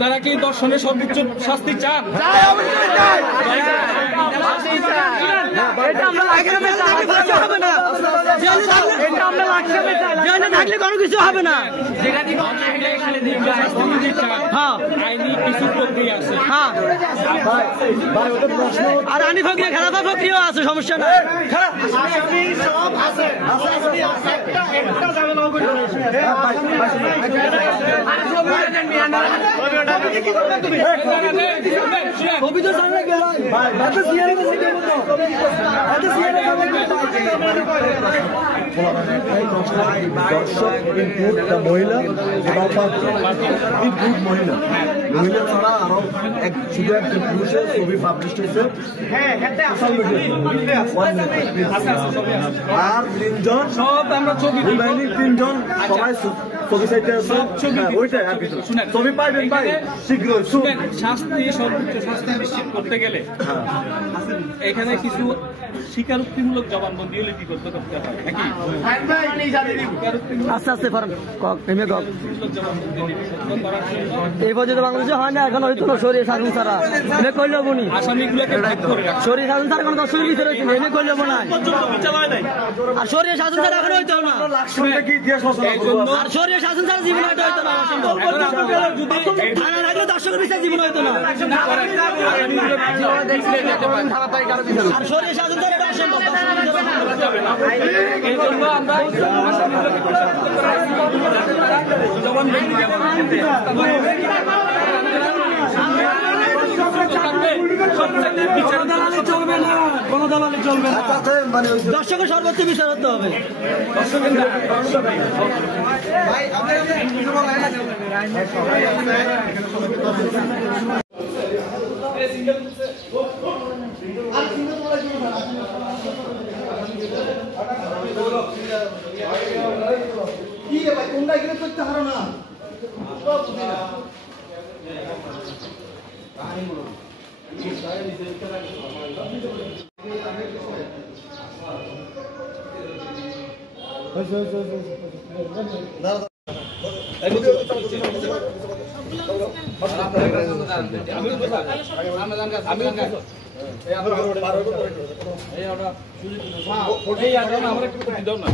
আপনারা কি দর্শনের সর্বোচ্চ শাস্তি চান? কোনো কিছু হবে না। আইনি কিছু প্রক্রিয়া আছে, আর আইনি প্রক্রিয়া খেলাফা প্রক্রিয়া আছে, সমস্যা নাই। মহিলা মহিলা ছাড়া আরো শুধু একজন পুরুষের ছবি পাবলিশ হয়েছে, আর 3 জন সব আমরা ছবি 3 জন সবাই ছবি চাইতে আছে। ওইটাই আর কিছু ছবি পাইবেন ভাই শীঘ্রই। শাস্তি সর্বোচ্চ শাস্তি নিশ্চিত করতে গেলে এখানে কিছু স্বীকারোক্তিমূলক জবানবন্দিও লিপিবদ্ধ করতে হয় নাকি? আস্তে আস্তে ফার্ম এই পর্যন্ত বাংলাদেশে হয় না, এখন হয়তো শরীর শাসন ছাড়া এনে করলে বনি আসামিগুলোকে ভাগ করে রাখা। শরীর শাসন ছাড়া কোনো দর্শকের ভিতরে হয়েছে এনে করলে না, আর শরীর শাসন ছাড়া এখন হইতো না, আর শরীর শাসন ছাড়া জীবন হয়তো হইতো না, অসম্ভব। থানা থাকলে দর্শকের বিচার জীবন হইতো না, আর শরীর শাসন ছাড়া এটা অসম্ভব। এই জন্য আমরা চলবে না, কোনো দালালি চলবে না, দর্শকের সর্বোচ্চ বিচার হতে হবে। আমরা একটু দাও না।